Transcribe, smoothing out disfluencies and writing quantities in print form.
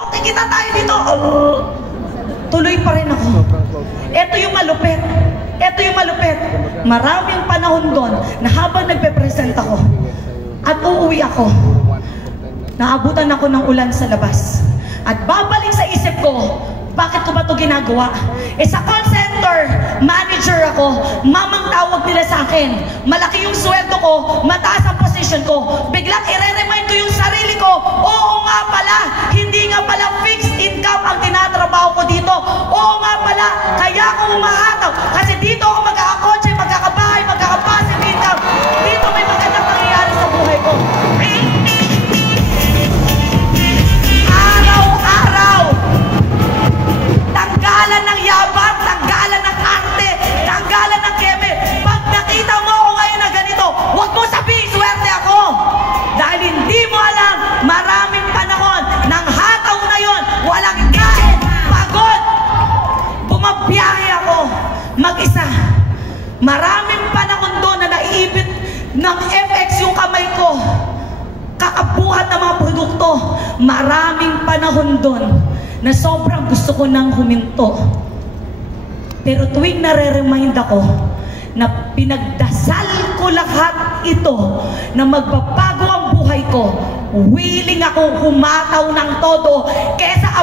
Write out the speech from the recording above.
Kita tayo dito. Tuloy pa rin ako. Ito yung malupit. Ito yung malupit. Maraming panahon doon na habang nagpe-present ako at uuwi ako, naabutan ako ng ulan sa labas. At babalik sa isip ko, bakit ko ba ito ginagawa? Sa call center, manager ako. Mamang tawag nila sa akin. Malaki yung sweldo ko, mataas ang position ko. Biglang i-remind ko yung sarili ko, oo nga pala, hindi nga pala fixed income ang tinatrabaho ko dito. Oo nga pala, kaya ako umahataw. Kasi dito ako magkakakotse, magkakabahay, magkakapassive income. Dito may magandang nangyayari sa buhay ko. Araw-araw, tanggalan ng yabang, tanggalan ng arte, tanggalan ng keme. Pag nakita mo ako ngayon na ganito, huwag mo sabihin, swerte ako. Dahil hindi mo alam, maraming panahon ng hataw na yon, walang kain, pagod. Bumabiyahe ako, mag-isa. Maraming panahon doon na naiipit ng FX yung kamay ko. Kakabuhat ng mga produkto. Maraming panahon doon na sobrang gusto ko nang huminto. Pero tuwing nare-remind ako na pinagdasal ko lahat ito na magbabago ang buhay ko, willing ako humataw ng todo kesa